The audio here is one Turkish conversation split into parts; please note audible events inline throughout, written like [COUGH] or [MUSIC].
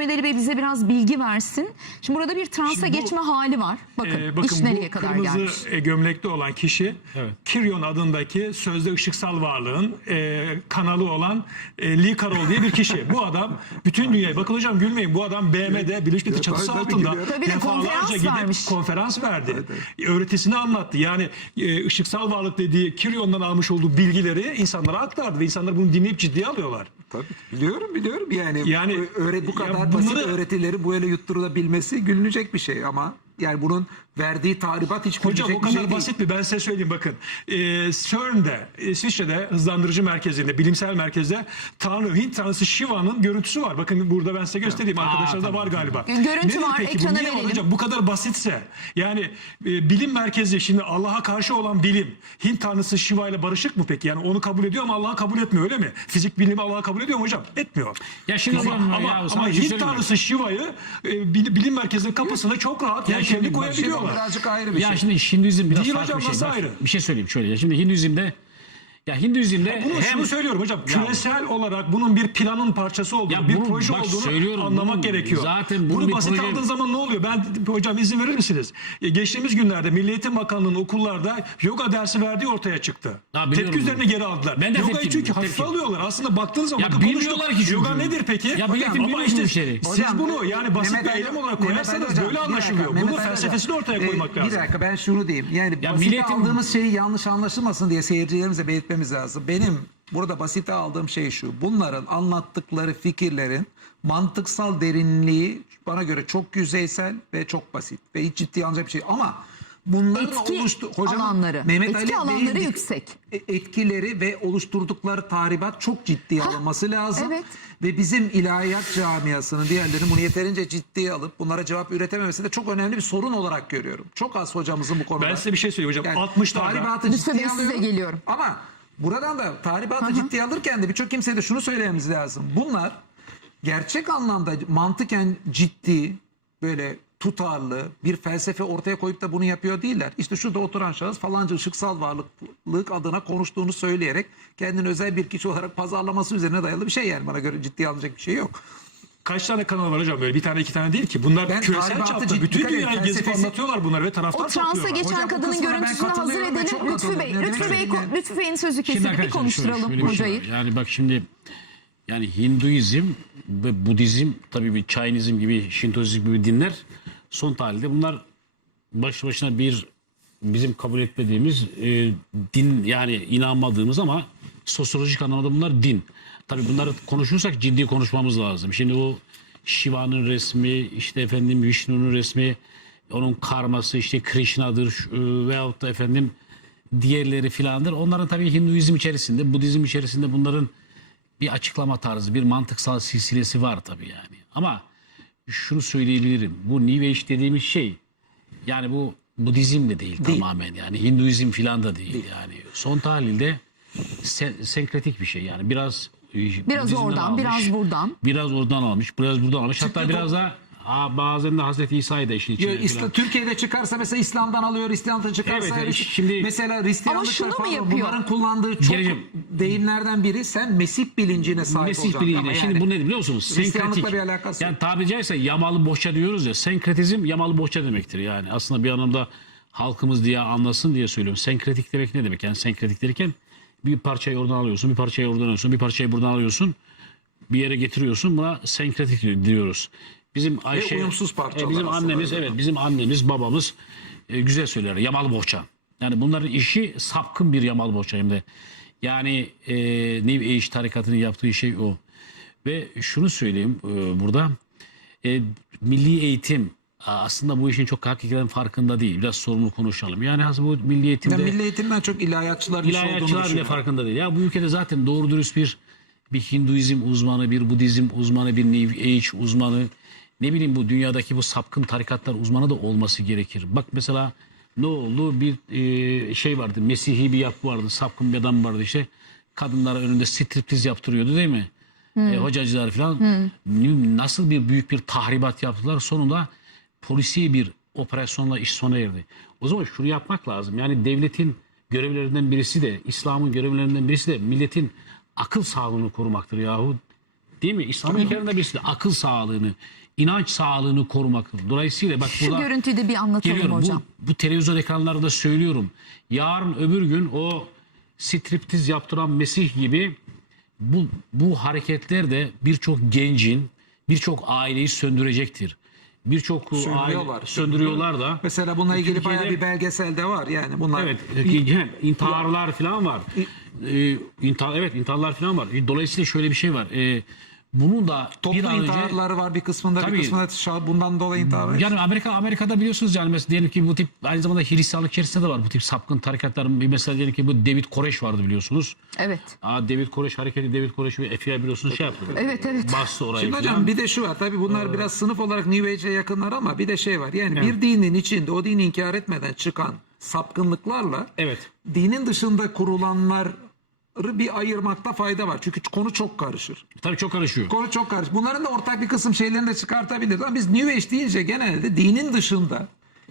Mehmet Ali Bey bize biraz bilgi versin. Şimdi burada bir transa Şimdi bu- geçme hali var. Bakın, Ee, bakın iş nereye kadar kırmızı gelmiş. e, gömlekli olan kişi Evet. Kiryon adındaki sözde ışıksal varlığın e, kanalı olan e, Lee Carroll diye bir kişi. bu adam bütün dünyayı bakın hocam gülmeyin bu adam BM'de Birleşmiş Milletler çatısı tabii, altında. Tabii de konferans gidip vermiş. konferans verdi. Öğretisini anlattı. Yani e, ışıksal varlık dediği Kiryon'dan almış olduğu bilgileri insanlara aktardı ve insanlar bunu dinleyip ciddiye alıyorlar. Tabii biliyorum biliyorum. Yani, Yani, öğret bu ya kadar basit bunları- öğretileri böyle yutturulabilmesi gülünecek bir şey ama yani bunun verdiği tahribat hiç Hocam o bir kadar şey değil. basit mi? Ben size söyleyeyim bakın. Ee, CERN'de, İsviçre'de hızlandırıcı merkezinde, bilimsel merkezde Tanrı, Hint tanrısı Shiva'nın görüntüsü var. Bakın burada ben size göstereyim. Arkadaşlar da var galiba. Görüntü Nedir var, peki bu? ekrana Niye var verelim. Hocam bu kadar basitse yani e, bilim merkezi şimdi Allah'a karşı olan bilim Hint tanrısı Shiva ile barışık mı peki? Yani onu kabul ediyor ama Allah'ı kabul etmiyor öyle mi? Fizik bilimi Allah'ı kabul ediyor mu hocam? Etmiyor. Ya şimdi ama, ama, ya ama şey Hint tanrısı Shiva'yı e, bil- bilim merkezinin kapısına çok rahat Ya bak, koyabiliyorlar. birazcık ayrı bir Ya şey. şimdi Hinduizm biraz Değil farklı hocam, bir şey. nasıl Bak, ayrı? Bir şey söyleyeyim şöyle. Ya şimdi Hinduizm'de ya Hinduizm'de Bunu hem şunu söylüyorum hocam. Ya- Küresel olarak bunun bir planın parçası olduğunu, Ya bir bunu proje bak olduğunu anlamak bunun gerekiyor. zaten bunu bir basit proje- aldığın zaman ne oluyor? Ben hocam izin verir misiniz? E, Geçtiğimiz günlerde Milli Eğitim Bakanlığı'nın okullarda yoga dersi verdiği ortaya çıktı. Ha, Tepki bunu. üzerine geri aldılar. Ben de Yogayı çünkü hafife alıyorlar. Aslında baktığınız zaman Ya bakın bilmiyorlar ki çünkü. Yoga nedir peki? Ya millet Ama bilmiyor işte bu işleri. siz Hocam, bunu yani basit Mehmet bir eylem olarak koyarsanız böyle bir anlaşılıyor. Bunun felsefesini ortaya e, koymak lazım. Bir dakika ben şunu diyeyim. Yani Ya basit milletin- aldığımız şeyi yanlış anlaşılmasın diye seyircilerimize belirtmemiz lazım. Benim burada basite aldığım şey şu. Bunların anlattıkları fikirlerin mantıksal derinliği bana göre çok yüzeysel ve çok basit ve hiç ciddiye alınacak bir şey. Ama bunların Etki oluştu alanları, Mehmet etki Ali alanları Bey'in yüksek. e- etkileri ve oluşturdukları tahribat çok ciddiye alınması lazım. evet. Ve bizim ilahiyat camiasının diğerlerinin bunu yeterince ciddiye alıp bunlara cevap üretememesi de çok önemli bir sorun olarak görüyorum. Çok az hocamızın bu konuda. Ben size bir şey söyleyeyim hocam. Yani 60'larda tahribatı ciddiye alıyorum. geliyorum. Ama buradan da tahribatı ciddiye alırken de birçok kimseye de şunu söylememiz lazım. Bunlar gerçek anlamda mantıken ciddi böyle tutarlı bir felsefe ortaya koyup da bunu yapıyor değiller. İşte şurada oturan şahıs falanca ışıksal varlıklık adına konuştuğunu söyleyerek kendini özel bir kişi olarak pazarlaması üzerine dayalı bir şey yani bana göre ciddiye alınacak bir şey yok. Kaç tane kanal var hocam böyle bir tane iki tane değil ki. Bunlar Ben küresel çapta ciddi- bütün dünyayı gezip anlatıyorlar bunları ve taraftar O transa topluyorlar. geçen Hocam kadının görüntüsünü hazır edelim. Lütfü Bey, Lütfü, Bey, Lütfü Bey'in sözü kesildi. Bir konuşturalım şöyle şey hocayı. var. Yani bak şimdi yani Hinduizm ve Budizm tabii bir Çainizm gibi Şintoizm gibi dinler son tarihte bunlar baş başına bir bizim kabul etmediğimiz e, din yani inanmadığımız ama sosyolojik anlamda bunlar din. Tabii bunları konuşursak ciddi konuşmamız lazım. Şimdi o Shiva'nın resmi, işte efendim Vishnu'nun resmi, onun karması, işte Krishna'dır e, veyahut da efendim diğerleri filandır. Onların tabii Hinduizm içerisinde, Budizm içerisinde bunların bir açıklama tarzı, bir mantıksal silsilesi var tabii yani. Ama şunu söyleyebilirim. Bu New Age dediğimiz şey yani bu Budizm de değil, tamamen yani Hinduizm filan da değil, yani. Son tahlilde sen- senkretik bir şey yani biraz Biraz oradan, almış, biraz buradan. Biraz oradan almış, biraz buradan almış. Hatta Çıktı biraz da ha, bazen de Hazreti İsa'yı da işin içine İsla- filan. Türkiye'de çıkarsa mesela İslam'dan alıyor, İslam'dan çıkarsa Evet, şimdi- mesela Hristiyanlıkta Ama şunu mu pardon, yapıyor? bunların kullandığı çok Geleceğim. deyimlerden biri sen Mesih bilincine sahip Mesih olacaksın. biliğine. Ama Şimdi yani- bu nedir biliyor musunuz? Senkretik. bir alakası Yani tabiri caizse yamalı bohça diyoruz ya. Senkretizm yamalı bohça demektir yani. Aslında bir anlamda halkımız diye anlasın diye söylüyorum. Senkretik demek ne demek? Yani senkretik derken bir parçayı oradan alıyorsun, bir parçayı oradan alıyorsun, bir parçayı buradan alıyorsun. Bir yere getiriyorsun. Buna senkretik diyoruz. Bizim Ayşe, uyumsuz parçalar e, bizim aslında annemiz, öyle. evet bizim annemiz, babamız e, güzel söyler. Yamalı bohça. Yani bunların işi sapkın bir yamalı bohça hem de. Yani e, New Age tarikatının yaptığı şey o. Ve şunu söyleyeyim e, burada. E, milli eğitim aslında bu işin çok hakikaten farkında değil. Biraz sorumlu konuşalım. Yani aslında bu milli eğitimde Ben milli eğitimden çok ilahiyatçıların işi olduğunu ilahiyatçılar bile farkında değil. Ya bu ülkede zaten doğru dürüst bir bir Hinduizm uzmanı, bir Budizm uzmanı, bir New Age uzmanı, ne bileyim bu dünyadaki bu sapkın tarikatlar uzmanı da olması gerekir. Bak mesela ne oldu? Bir e, şey vardı, Mesihi bir yapı vardı, sapkın bir adam vardı işte. Kadınlara önünde striptiz yaptırıyordu değil mi? E, hocacılar falan. Nasıl bir büyük bir tahribat yaptılar. Sonunda polisi bir operasyonla iş sona erdi. O zaman şunu yapmak lazım. Yani devletin görevlerinden birisi de, İslam'ın görevlerinden birisi de milletin akıl sağlığını korumaktır yahu. Değil mi? İslam ilkelerinden birisi de akıl sağlığını, inanç sağlığını korumak. Dolayısıyla bak Şu burada görüntüyü de bir anlatalım geliyorum. hocam. Bu, bu televizyon ekranlarında söylüyorum. Yarın öbür gün o striptiz yaptıran Mesih gibi bu, bu hareketler de birçok gencin, birçok aileyi söndürecektir. Birçok Söndürüyorlar. söndürüyorlar da. Mesela bununla ilgili Türkiye'de- bayağı bir belgesel de var yani bunlar. Evet, intiharlar falan var. Ee, intihar, evet, intiharlar falan var. Dolayısıyla şöyle bir şey var. Ee, bunun da bir Toplu an önce intiharları var bir kısmında Tabii. bir kısmında bundan dolayı intihar var. yani Amerika Amerika'da biliyorsunuz yani mesela diyelim ki bu tip aynı zamanda Hristiyanlık içerisinde de var bu tip sapkın tarikatların bir mesela diyelim ki bu David Koreş vardı biliyorsunuz. Evet. Aa, David Koreş hareketi David Koreş ve FBI biliyorsunuz şey yaptı. Evet, evet. Bastı orayı Şimdi hocam bir de şu var tabii bunlar Ee, biraz sınıf olarak New Age'e yakınlar ama bir de şey var. Yani bir dinin içinde o dini inkar etmeden çıkan sapkınlıklarla Evet. dinin dışında kurulanları bir ayırmakta fayda var. Çünkü konu çok karışır. Tabii çok karışıyor. Konu çok karışır. Bunların da ortak bir kısım şeylerini de çıkartabiliriz. Ama biz New Age deyince genelde dinin dışında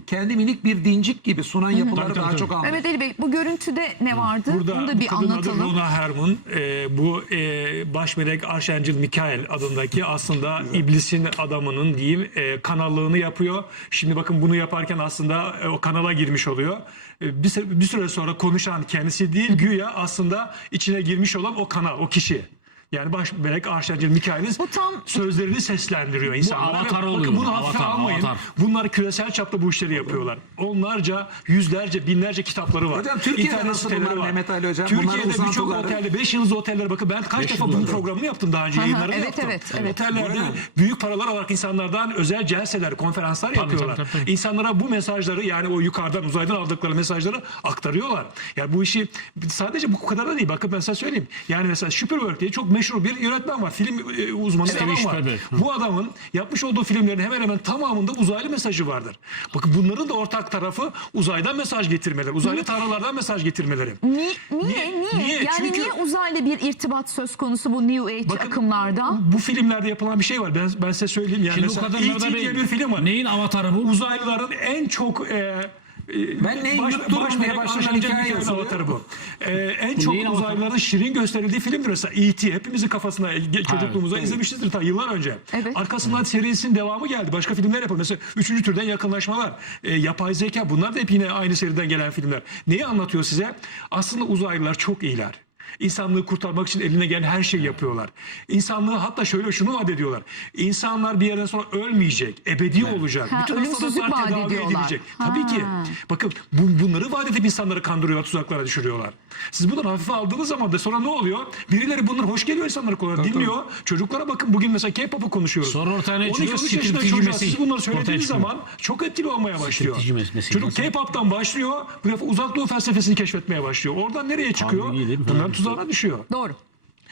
kendi minik bir dincik gibi sunan yapıları Tabii, daha tabii, çok anlıyoruz. Evet Ali Bey bu görüntüde ne vardı? Burada Bunu da bir kadının adı anlatalım. Rona Hermon. Ee, bu e, baş melek Arşencil Mikael adındaki [LAUGHS] aslında iblisin adamının diyeyim e, kanallığını yapıyor. Şimdi bakın bunu yaparken aslında e, o kanala girmiş oluyor. Bir süre sonra konuşan kendisi değil güya aslında içine girmiş olan o kanal, o kişi. Yani baş melek Arşencil Mikael'in Bu tam- sözlerini seslendiriyor insanlara. avatar Bakın oluyor, bunu hafife avatar, almayın. avatar. Bunlar küresel çapta bu işleri yapıyorlar. Onlarca, yüzlerce, binlerce kitapları var. Hocam Türkiye'de İnternet nasıl bunlar var. Mehmet Ali Hocam? Türkiye'de birçok otelde, 5 yıldızlı otellere bakın ben kaç Beş defa bunun programını yaptım daha önce yayınlarını evet, yaptım. evet, evet. Otellerde Buyurun. büyük paralar alarak insanlardan özel celseler, konferanslar yapıyorlar. tabii, tabii. İnsanlara bu mesajları yani o yukarıdan uzaydan aldıkları mesajları aktarıyorlar. Yani bu işi sadece bu kadar da değil. Bakın ben size söyleyeyim. Yani mesela Spielberg diye çok meşhur bir yönetmen var. Film e, uzmanı bir adam var. Spielberg. Bu adamın yapmış olduğu filmlerin hemen hemen tamamında uzaylı mesajı vardır. Bakın bunların da ortak tarafı uzaydan mesaj getirmeleri. Uzaylı tanrılardan mesaj getirmeleri. Ni- niye, Niye? niye? Niye? Yani Çünkü- niye uzayla bir irtibat söz konusu bu New Age Bakın, akımlarda? Bu filmlerde yapılan bir şey var. Ben ben size söyleyeyim. Yani Şimdi mesela E.T. diye bir film var. Neyin avatarı bu? Uzaylıların en çok e, Ben neyi yutturum diye melek başına Arşencil hikaye yazılıyor. avatarı bu. E, en Bu çok neyin avatarı? uzaylıların şirin gösterildiği filmdir mesela E.T. Hepimizin kafasına ge- çocukluğumuzda tabii. izlemişizdir ta yıllar önce. Evet. Arkasından serisinin devamı geldi. Başka filmler yapıldı. Mesela üçüncü türden yakınlaşmalar. E, yapay zeka bunlar da hep yine aynı seriden gelen filmler. Neyi anlatıyor size? Aslında uzaylılar çok iyiler. İnsanlığı kurtarmak için eline gelen her şeyi yapıyorlar. İnsanlığı hatta şöyle şunu vaat ediyorlar. İnsanlar bir yerden sonra ölmeyecek, ebedi olacak. Ha, Bütün hastalıklar vaat tedavi ediyorlar. edilecek. Ha. Tabii ki. Bakın bu, bunları vaat edip insanları kandırıyorlar, tuzaklara düşürüyorlar. Siz bunları hafife aldığınız zaman da sonra ne oluyor? Birileri bunları hoş geliyor insanlara kullanıyor, dinliyor. Çocuklara bakın bugün mesela K-pop'u konuşuyoruz. Sonra ortaya ne çıkıyor? 12-13 yaşındaki Striptizci çocuğa siz bunları söylediğiniz zaman çok etkili olmaya başlıyor. Çocuk. K-pop'tan başlıyor, bu defa uzak doğu felsefesini keşfetmeye başlıyor. Oradan nereye çıkıyor? Bunların tuzağına düşüyor. Doğru.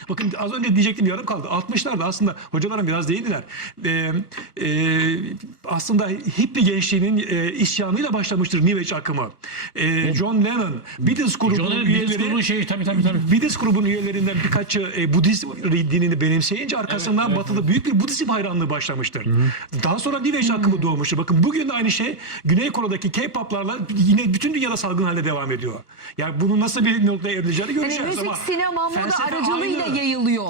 Bakın az önce diyecektim yarım kaldı. 60'larda aslında hocalarım biraz değildiler. Ee, e, aslında hippie gençliğinin e, isyanıyla başlamıştır New Age akımı. Ee, John Lennon, Beatles grubunun John Beatles üyeleri... grubunun şeyi, tabii, tabii, tabii. Beatles grubunun üyelerinden birkaçı e, Budizm dinini benimseyince arkasından batıda büyük bir Budizm hayranlığı başlamıştır. Daha sonra New Age akımı doğmuştur. Bakın bugün de aynı şey Güney Kore'deki K-pop'larla yine bütün dünyada salgın halde devam ediyor. Yani bunun nasıl bir noktaya evrileceğini Yani göreceğiz müzik, ama sinema, moda felsefe aracılığıyla. Yayılıyor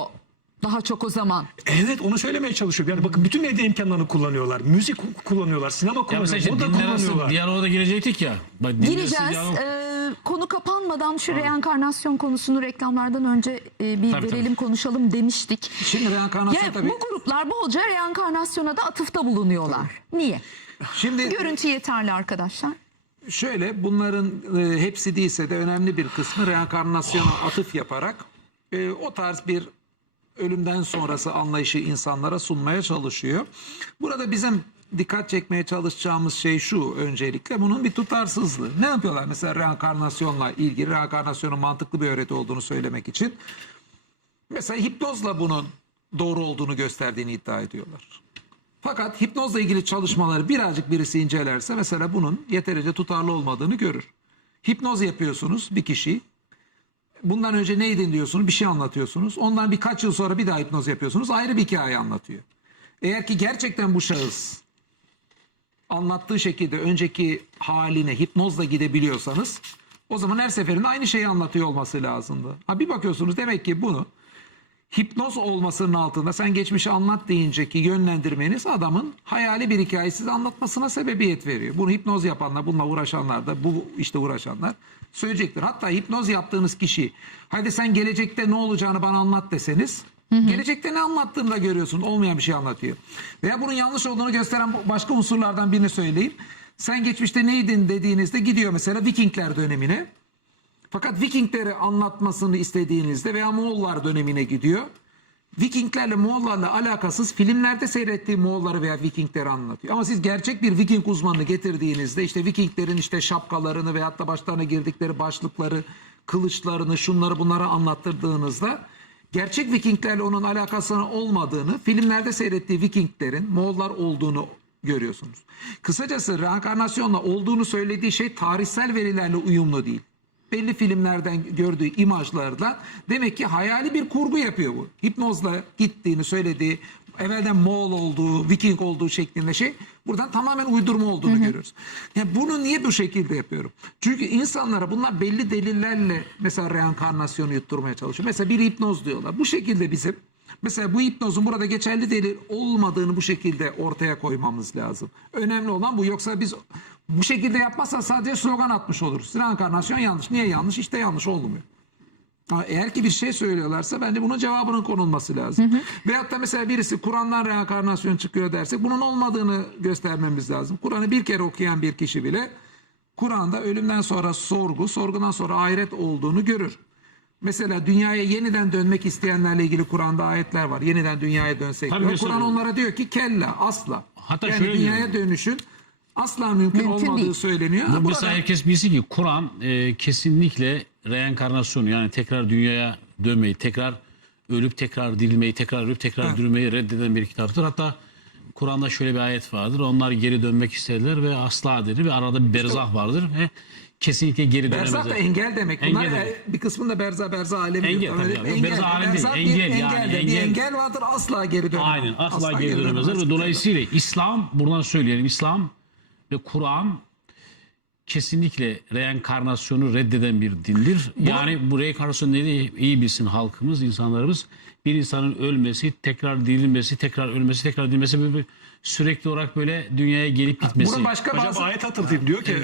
daha çok o zaman. Evet onu söylemeye çalışıyorum. Yani bakın bütün medya imkanlarını kullanıyorlar. Müzik ku- kullanıyorlar, sinema Ya mesela kullanıyorlar, işte moda dinler arası kullanıyorlar. diyaloğa girecektik ya. Bak, dinler arası Gireceğiz. diyalog- Ee, konu kapanmadan şu reenkarnasyon konusunu reklamlardan önce e, bir Tabii, verelim konuşalım demiştik. Şimdi reenkarnasyon Ya, tabii. bu gruplar bolca reenkarnasyona da atıfta bulunuyorlar. Niye? Şimdi Görüntü yeterli arkadaşlar. Şöyle bunların e, hepsi değilse de önemli bir kısmı reenkarnasyona atıf yaparak e, o tarz bir ölümden sonrası anlayışı insanlara sunmaya çalışıyor. Burada bizim dikkat çekmeye çalışacağımız şey şu öncelikle bunun bir tutarsızlığı. Ne yapıyorlar mesela reenkarnasyonla ilgili reenkarnasyonun mantıklı bir öğreti olduğunu söylemek için. Mesela hipnozla bunun doğru olduğunu gösterdiğini iddia ediyorlar. Fakat hipnozla ilgili çalışmaları birazcık birisi incelerse mesela bunun yeterince tutarlı olmadığını görür. Hipnoz yapıyorsunuz bir kişi. Bundan önce neydin diyorsunuz bir şey anlatıyorsunuz. Ondan birkaç yıl sonra bir daha hipnoz yapıyorsunuz ayrı bir hikaye anlatıyor. Eğer ki gerçekten bu şahıs anlattığı şekilde önceki haline hipnozla gidebiliyorsanız o zaman her seferinde aynı şeyi anlatıyor olması lazımdı. Ha bir bakıyorsunuz demek ki bunu hipnoz olmasının altında sen geçmişi anlat deyince ki yönlendirmeniz adamın hayali bir hikayeyi size anlatmasına sebebiyet veriyor. Bunu hipnoz yapanlar, bununla uğraşanlar da bu işte uğraşanlar söyleyecektir. Hatta hipnoz yaptığınız kişi hadi sen gelecekte ne olacağını bana anlat deseniz gelecekte ne anlattığını da görüyorsun. Olmayan bir şey anlatıyor. Veya bunun yanlış olduğunu gösteren başka unsurlardan birini söyleyeyim. Sen geçmişte neydin dediğinizde gidiyor mesela Vikingler dönemine. Fakat Vikingleri anlatmasını istediğinizde veya Moğollar dönemine gidiyor. Vikinglerle Moğollarla alakasız filmlerde seyrettiği Moğolları veya Vikingleri anlatıyor. Ama siz gerçek bir Viking uzmanını getirdiğinizde işte Vikinglerin işte şapkalarını veyahut da başlarına girdikleri başlıkları, kılıçlarını, şunları bunları anlattırdığınızda gerçek Vikinglerle onun alakasının olmadığını, filmlerde seyrettiği Vikinglerin Moğollar olduğunu görüyorsunuz. Kısacası reenkarnasyonla olduğunu söylediği şey tarihsel verilerle uyumlu değil belli filmlerden gördüğü imajlarla demek ki hayali bir kurgu yapıyor bu. Hipnozla gittiğini söylediği evvelden Moğol olduğu, Viking olduğu şeklinde şey buradan tamamen uydurma olduğunu görüyoruz. Yani bunu niye bu şekilde yapıyorum? Çünkü insanlara bunlar belli delillerle mesela reenkarnasyonu yutturmaya çalışıyor. Mesela bir hipnoz diyorlar. Bu şekilde bizim Mesela bu hipnozun burada geçerli delil olmadığını bu şekilde ortaya koymamız lazım. Önemli olan bu. Yoksa biz bu şekilde yapmazsak sadece slogan atmış oluruz. Reenkarnasyon yanlış. Niye yanlış? İşte yanlış olmuyor. Eğer ki bir şey söylüyorlarsa bence bunun cevabının konulması lazım. Veyahut da mesela birisi Kur'an'dan reenkarnasyon çıkıyor dersek bunun olmadığını göstermemiz lazım. Kur'an'ı bir kere okuyan bir kişi bile Kur'an'da ölümden sonra sorgu, sorgudan sonra ahiret olduğunu görür. Mesela dünyaya yeniden dönmek isteyenlerle ilgili Kur'an'da ayetler var. Yeniden dünyaya dönsek. Tabii diyor. mesela- Kur'an onlara diyor ki kella asla. Hatta yani şöyle dünyaya dönüşün asla mümkün, Mümkün olmadığı değil. söyleniyor. Bu Ha, mesela burada- herkes bilsin ki Kur'an e, kesinlikle reenkarnasyonu yani tekrar dünyaya dönmeyi, tekrar ölüp tekrar dirilmeyi, tekrar ölüp tekrar dirilmeyi reddeden bir kitaptır. Hatta Kur'an'da şöyle bir ayet vardır. Onlar geri dönmek istediler ve asla dedi ve arada bir berzah vardır ve kesinlikle geri Berzah da dönemezler. engel demek. Bunlar Engel e, demek. bir kısmında berza berza alemi Engel diyor. tabii Öyle- ya. Berzah alem değil, Berzah bir engel yani, engel, Bir engel. engel vardır asla geri dönemez. Aynen asla, geri dönemezler ve dolayısıyla İslam buradan söyleyelim İslam ve Kur'an kesinlikle reenkarnasyonu reddeden bir dindir. yani bu reenkarnasyon neyi iyi bilsin halkımız, insanlarımız. Bir insanın ölmesi, tekrar dirilmesi, tekrar ölmesi, tekrar dirilmesi böyle bir sürekli olarak böyle dünyaya gelip gitmesi. Bunun başka Hocam bazı ayet hatırlatayım diyor ki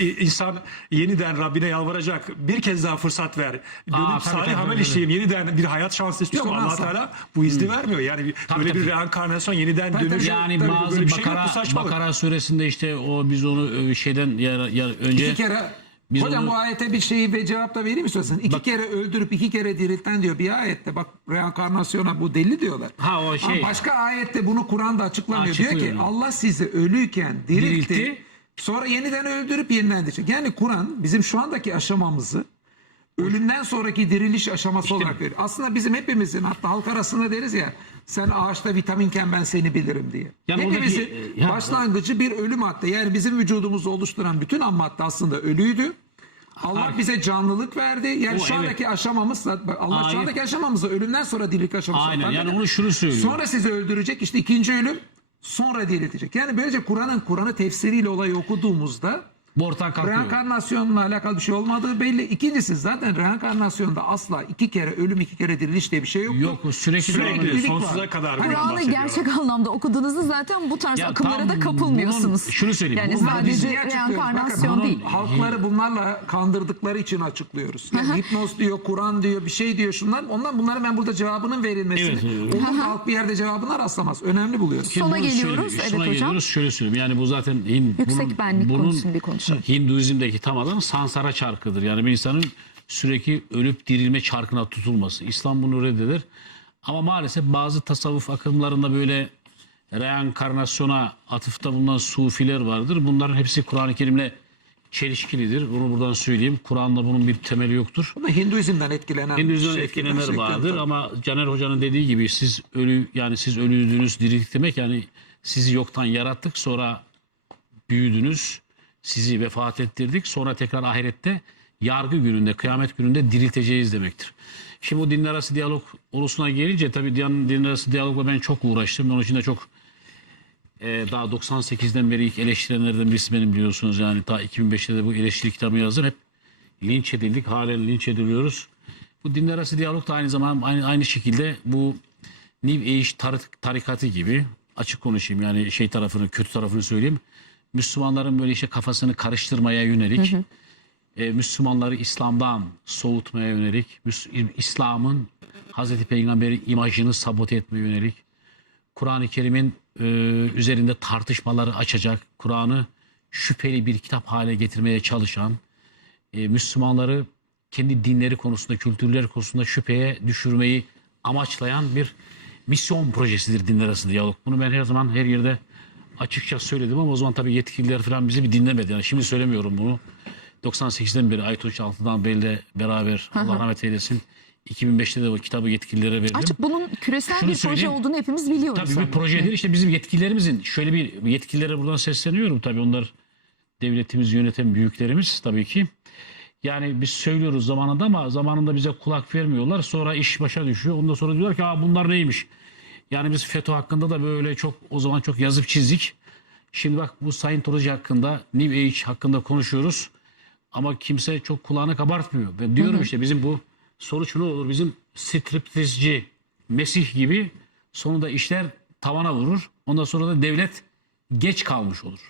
e, insan yeniden Rabbine yalvaracak bir kez daha fırsat ver. Dönüp Aa, tabii, salih tabii, amel tabii. işleyeyim yeniden bir hayat şansı istiyor ama allah Teala bu izni vermiyor. Yani bir- Tabii, böyle bir tabii. reenkarnasyon yeniden Tabii, dönüş. yani Tabii, bazı böyle bir şey yok, bu Bakara, saçmalık. Bakara suresinde işte o biz onu e, şeyden ya, ya önce iki kere Biz Hocam onu- bu ayete bir şeyi ve cevap da vereyim mi istiyorsan? İki Bak- kere öldürüp iki kere dirilten diyor bir ayette. Bak reenkarnasyona bu deli diyorlar. Ha, o şey. Ama başka ayette bunu Kur'an'da açıklamıyor. Diyor Açıklıyor. ki Allah sizi ölüyken diriltti. Diriltti. Sonra yeniden öldürüp yeniden diriltecek. Yani Kur'an bizim şu andaki aşamamızı ölümden sonraki diriliş aşaması olarak veriyor. Aslında bizim hepimizin hatta halk arasında deriz ya sen ağaçta vitaminken ben seni bilirim diye. Yani Hepimizin oradaki, e, ya- başlangıcı bir ölü madde. Yani bizim vücudumuzu oluşturan bütün ham madde aslında ölüydü. Allah Hayır. bize canlılık verdi. Yani O, şu evet. andaki aşamamız bak Allah şu Hayır. andaki aşamamızı ölümden sonra dirilik aşaması. aynen yani onu şunu söylüyor. Sonra sizi öldürecek işte ikinci ölüm sonra diriltecek. Yani böylece Kur'an'ın Kur'an'ı tefsiriyle olayı okuduğumuzda Bu ortadan kalkıyor. reenkarnasyonla alakalı bir şey olmadığı belli. İkincisi zaten reenkarnasyonda asla iki kere ölüm iki kere diriliş diye bir şey yoktur. Yok, o sürekli devam Sürekli ediyor. sonsuza var. kadar Hani Kur'an'ı gerçek anlamda okuduğunuzda zaten bu tarz Ya akımlara tam da kapılmıyorsunuz. bunun- şunu söyleyeyim, Yani bunun sadece Biz niye açıklıyoruz? Bakın, reenkarnasyon bunun değil. Halkları bunlarla kandırdıkları için açıklıyoruz. Yani hipnoz diyor, Kur'an diyor, bir şey diyor şunlar. Ondan bunları ben burada cevabının verilmesini. Evet, evet. Olur da halk bir yerde cevabına rastlamaz. Önemli buluyorum. Bunu geliyoruz. söyle- Evet hocam. geliyoruz. Şöyle söyleyeyim. Yani bu zaten Hin- Yüksek benlik konusunu bir konuşalım. Hinduizm'deki tam adam sansara çarkıdır. Yani bir insanın sürekli ölüp dirilme çarkına tutulması. İslam bunu reddeder. Ama maalesef bazı tasavvuf akımlarında böyle reenkarnasyona atıfta bulunan sufiler vardır. Bunların hepsi Kur'an-ı Kerim'le çelişkilidir. Bunu buradan söyleyeyim. Kur'an'da bunun bir temeli yoktur. Da Hinduizm'den etkilenen Hinduizm'den şekiller- etkilenenler vardır tabii. ama Caner Hoca'nın dediği gibi siz ölü yani siz ölüydünüz dirildik demek yani sizi yoktan yarattık sonra büyüdünüz sizi vefat ettirdik sonra tekrar ahirette yargı gününde kıyamet gününde dirilteceğiz demektir. Şimdi bu dinler arası diyalog konusuna gelince tabii din, dinler arası diyalogla ben çok uğraştım. Onun için de çok e, daha 98'den beri ilk eleştirenlerden birisi benim biliyorsunuz yani ta 2005'te de bu eleştiri kitabı yazdım. Hep linç edildik. Halen linç ediliyoruz. Bu dinler arası diyalog da aynı zamanda aynı, aynı şekilde bu New Age tar- tarikatı gibi açık konuşayım yani şey tarafını kötü tarafını söyleyeyim. Müslümanların böyle işte kafasını karıştırmaya yönelik e, Müslümanları İslam'dan soğutmaya yönelik İslam'ın Hazreti Peygamber'in imajını sabote etmeye yönelik Kur'an-ı Kerim'in e, üzerinde tartışmaları açacak, Kur'an'ı şüpheli bir kitap hale getirmeye çalışan, e, Müslümanları kendi dinleri konusunda, kültürleri konusunda şüpheye düşürmeyi amaçlayan bir misyon projesidir dinler arası diyalog. Bunu ben her zaman her yerde açıkça söyledim ama o zaman tabii yetkililer falan bizi bir dinlemedi. Yani şimdi söylemiyorum bunu. 98'den beri Aytunç Altı'dan beri beraber Allah rahmet eylesin. 2005'te de o kitabı yetkililere verdim. Artık bunun küresel Şunu bir proje söyleyeyim. olduğunu hepimiz biliyoruz. Tabii bir ama. projedir. İşte bizim yetkililerimizin şöyle bir yetkililere buradan sesleniyorum. Tabii onlar devletimiz yöneten büyüklerimiz tabii ki. Yani biz söylüyoruz zamanında ama zamanında bize kulak vermiyorlar. Sonra iş başa düşüyor. Ondan sonra diyorlar ki Aa, bunlar neymiş? Yani biz FETÖ hakkında da böyle çok o zaman çok yazıp çizdik. Şimdi bak bu Scientology hakkında, New Age hakkında konuşuyoruz. Ama kimse çok kulağını kabartmıyor. Ben diyorum işte bizim bu sonuç ne olur? Bizim striptizci Mesih gibi sonunda işler tavana vurur. Ondan sonra da devlet geç kalmış olur.